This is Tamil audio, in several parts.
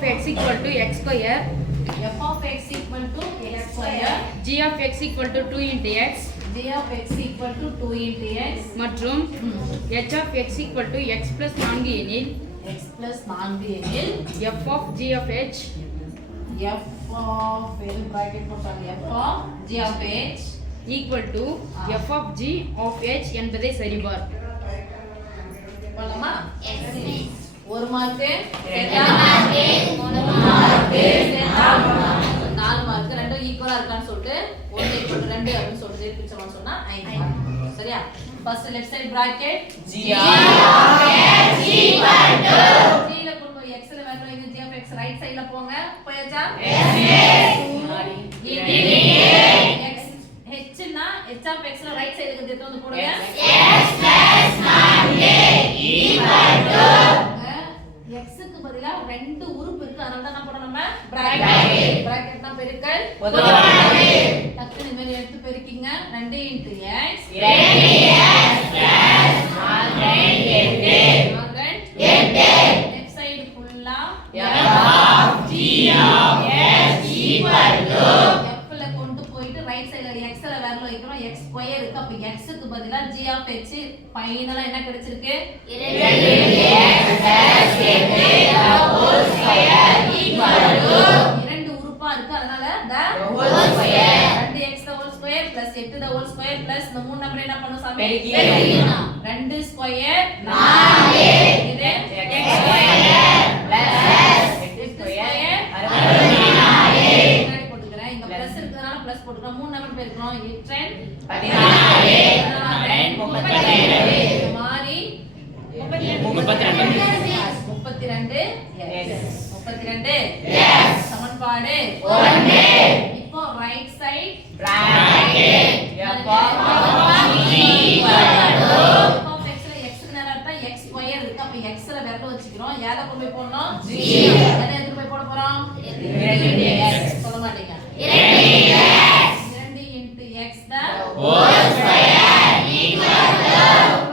of x equal to x square, f of x equal to x square, g of x equal to 2 into x, g of x equal to 2 into x, மற்றும் h of x equal to x plus 4 எனில் x plus 4 எனில் f of g of h f of வெறும் bracket போட்டாங்க f of g of h equal to f of g of h என்பதை சரிபார். போலாமா? ஒரு மார்க், ரெண்டு மார்க், 4 மார்க், ரெண்டும் ஈக்குவலா இருக்கான்னு சொல்லிட்டு 1 equal to 2 அப்படின்னு சொல்லிட்டு பிரிச்சோம்னு சொன்னா 5 மார்க். சரியா? First left side bracket g of x equal to g ல கொண்டு போய் x ல வேல்யூ வைங்க. g of x ரைட் சைடுல போங்க. போயாச்சா? x h னா h of x ல ரைட் சைடுக்கு எடுத்து வந்து போடுங்க. x plus 4 equal to x க்கு பதிலா ரெண்டு உறுப்பு இருக்கு. அதனால தான் என்ன போறோம் நம்ம bracket. bracket னா பெருக்கல் பொதுவானது. டக்குனு இந்த மாதிரி எடுத்து பெருக்கிங்க. 2 into x 2x plus 4 8 left side ஃபுல்லா f of g of x equal to f ல கொண்டு போயிட்டு ரைட் சைடுல x ல வேல்யூ வைக்கிறோம். x ஸ்கொயர் இருக்கு. அப்ப x க்கு பதிலா g of h ஃபைனலா என்ன கிடைச்சிருக்கு? 2x plus 8 the whole square equal to இரண்டு உறுப்பா இருக்கு. அதனால the whole square 2x the whole square plus 8 the whole square plus இந்த மூணு நம்பர் என்ன பண்ணும் சாமி? பெருக்கிடலாம். 2 ஸ்கொயர் 4 இது x ஸ்கொயர் plus 8 ஸ்கொயர் 64 முன்னாடி போட்டுக்கறேன். இங்க பிளஸ் இருக்கறனால பிளஸ் போட்டுக்கறோம். மூணு நம்பர் பெருக்குறோம். 8 16 32 மாறி 32 yes சமன்பாடு 1. இப்போ right side bracket f of g equal to f of x ல x க்கு நேரா இருந்தா x ஸ்கொயர் இருக்கு. அப்ப x ல வேல்யூ வச்சுக்கிறோம். எதை கொண்டு போய் போடணும்? g. எதை எடுத்து போய் போட போறோம்? 2x சொல்ல மாட்டீங்க. 2x 2 into x the whole square equal to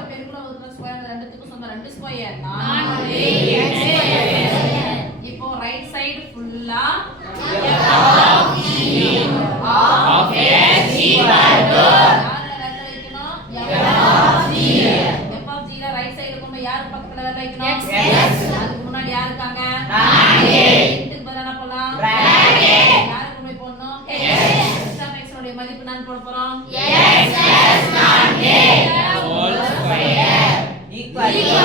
பெருக்குல ஒரு ஸ்கொயர் ரெண்டுத்துக்கும் சொன்னா 2 ஸ்கொயர் 4 x ஸ்கொயர். இப்போ ரைட் சைடு ஃபுல்லா f of g of x equal to யாரை வேல்யூ வைக்கணும்? f of g. f of g ல ரைட் சைடு கொண்டு யார் பக்கத்துல வேல்யூ வைக்கணும்? x. அதுக்கு முன்னாடி யார் இருக்காங்க? 4 இதுக்கு பதிலா என்ன போலாம்? bracket யாரை கொண்டு போய் போடணும்? x. x of x உடைய மதிப்பு நான் போட போறோம். x plus 4 whole square equal to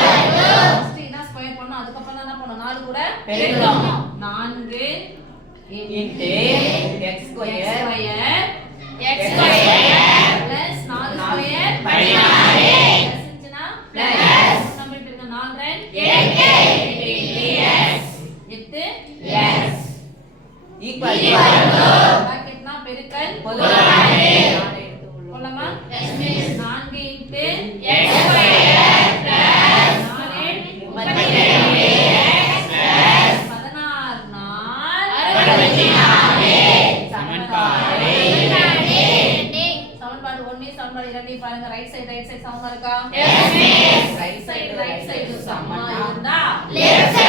first இத ஸ்கொயர் பண்ணனும். அதுக்கு அப்புறம் என்ன பண்ணனும்? 4 கூட பெருக்கணும். 4 into x square plus 4 square 16 plus இருந்துச்சுனா plus நம்பர் இருக்கு 4 8 8 yes equal to bracketனா பெருக்கல் பொதுவானது போலாமா? 4 into x square plus 4 32 x plus 16 64 சமன்பாடு 1 சமன்பாடு 2 பாருங்க. ரைட் சைடு சமமா இருக்கா? ரைட் சைடு சமமா இருந்தா லெஃப்ட்